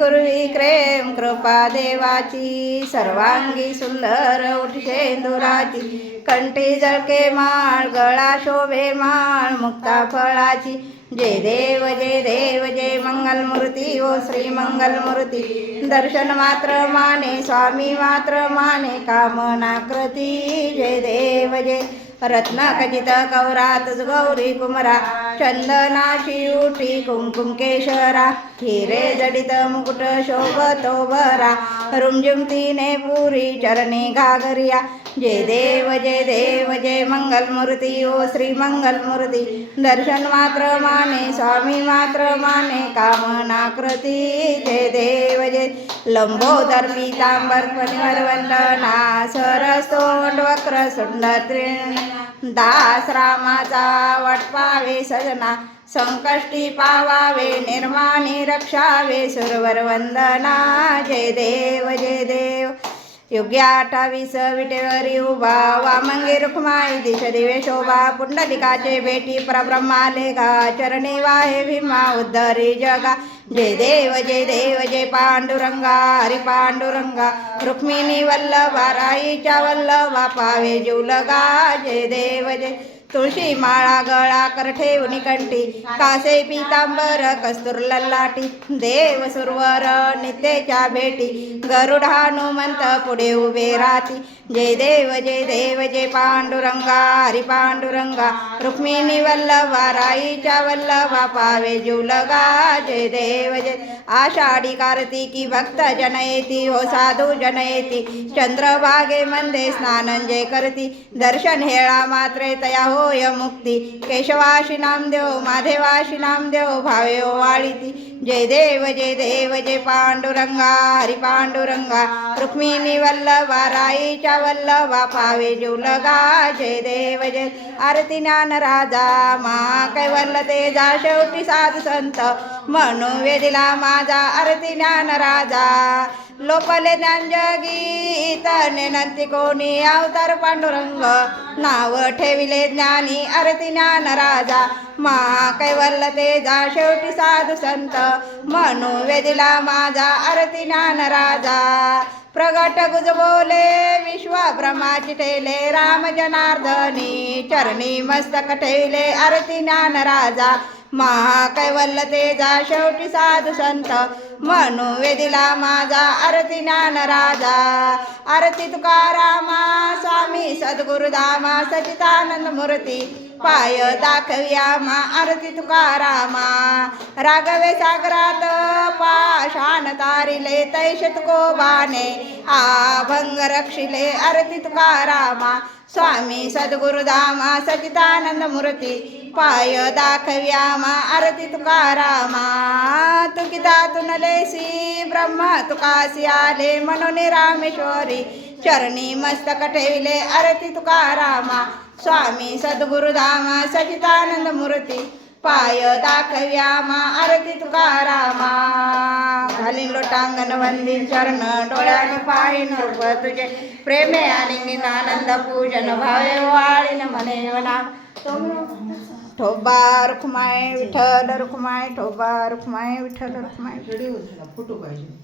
कुरवी cream कृपा देवाची. सर्वांगी सुंदर उठशेंदुराची कंठी जळके माळ गळा शोभे माळ मुक्ता फळाची. जय देव जय देव जय मंगलमूर्ती ओ श्री मंगलमूर्ती. दर्शन मात्र माने स्वामी मात्र माने कामना कृती जय देव जय रत्नखचित कौरातच कौरात गौरी कुमरा चंदनाशी उठी कुंकुम केशरा हिरे जडित मुकुट शोभतो भरा रुमझुमतीने पुरी चरणी घागरिया जय देव जय देव जय मंगलमूर्ती ओ श्री मंगलमूर्ती. दर्शन मात्र माने स्वामी मात्र माने कामना कृती जय देव जय. लंबोदर पीतांबर पनिवर वंदना सरस्तोंड वक्र सुंदर त्रिण दास रामाचा वटपावे सजना. संकष्टी पावावे निर्माणी रक्षावे सुरवर वंदना. जय देव जय देव. योग्य अठ्ठावीस विटेवरी उभा वामंगी रुक्माई दिश दिवे शोभा. पुंडलिकाचे बेटी परब्रह्माले गा चरणी वाहे भीमा उद्धरी जगा. जय देव जय देव जय पांडुरंगा. हरी पांडुरंगा. रुक्मिणी वल्लभा राईच्या वल्लभा. पावे जुलगा जय देव जय तुळशी माळा गळा कर ठेवणी कंठी कासे पितांबर कस्तूर लाटी देव सुरवर नित्येच्या भेटी गरुड हनुमंत पुढे उभे राहती. जय देव जय देव जय पांडुरंगा हरी पांडुरंगा रुक्मिणी वल्लभा राईच्या वल्लभा पावे जुलगा जय देव जय आषाढी कार्तिकी भक्त जनयती हो साधू जनयती। चंद्रभागे मंदे स्नानंजय करती। दर्शन हेळा मात्रे तया होय मुक्ती। केशवाशी नामदेव माधेवाशी नामदेव भावे वाळीती। जय देव जय देव जय पांडुरंगा हरी पांडुरंगा। रुक्मिणी वल्लभा राईच्या वल्लभा पावे जुलगा। जय देव जय आरती ज्ञान राजा। मा कैवल्ल ते जा शेवटी साधू संत। म्हणून वेदिला माझा आरती ज्ञान राजा. लोपले ज्ञानजगी तने नंती कोणी अवतार पांडुरंग. नाव ठेविले ज्ञानी आरती ज्ञान राजा. मा कैवल्य तेजा शेवटी साधू संत. म्हणू वेदिला माझा आरती ज्ञान राजा. प्रगट गुजबोले बोले ठेले राम जनार्दनी. चरणी मस्तक ठेवले आरती ज्ञान राजा. महाकैवल्य तेजा शेवटी साधू संत. म्हणू वेदिला माझा आरती ज्ञान राजा आरती तुकारामा स्वामी सद्गुरुदामा सचितानंद मूर्ती. पाय दाखव्या मा आरती तुकारामा. राघवे सागरात पाषाण तारिले तैश तुकोबाने. आभंग रक्षिले आरती तुकारामा. स्वामी सद्गुरुदामा सचितानंद मूर्ती. पाय दाखव्या मा आरती तुकारामा. तुकिता तुनलेसी ब्रह्मा तुकासी आले मनोनी रामेश्वरी चरणी मस्तक ठेविले आरती तुकारामा. स्वामी सद्गुरुधामा सचितानंद मूर्ती पाय दाखव्या मा आरती तुकारामा। घालीन लोटांगण वंदीन चरण डोळ्याने पाहिन रूप तुझे प्रेमे आलिंगीन आनंद पूजन भावे वाळीन म्हणे नाम ठोबा रुखमाय विठ्ठल रुखमाय ठोबा रुखमाय विठ्ठल रुखमाय फोटो पाहिजे